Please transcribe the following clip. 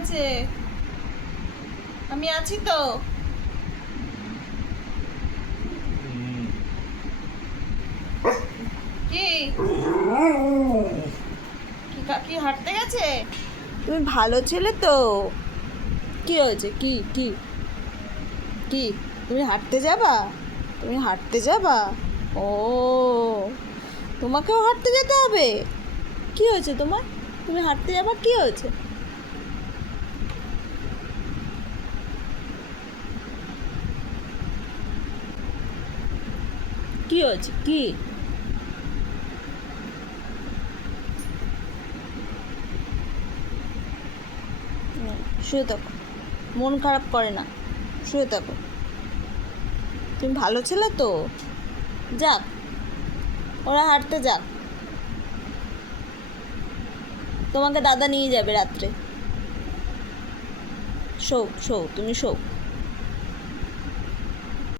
হয়েছে? আমি আছি তো। কি কি কাকি হাঁটতে গেছে? তুমি ভালো ছেলে তো। কি হয়েছে? কি কি কি তুমি হাঁটতে যাবা? তুমি হাঁটতে যাবা? ও, তোমাকেও হাঁটতে যেতে হবে? কি হয়েছে তোমার? তুমি হাঁটতে যাবা, কি হয়েছে? কি হয়েছে? কি? শুয়ে থাকো, মন খারাপ করে না, শুয়ে থাকো। তুমি ভালো ছেলে তো। যাক, ওরা হাঁটতে যাক, তোমাকে দাদা নিয়ে যাবে রাত্রে। শো শো, তুমি শো।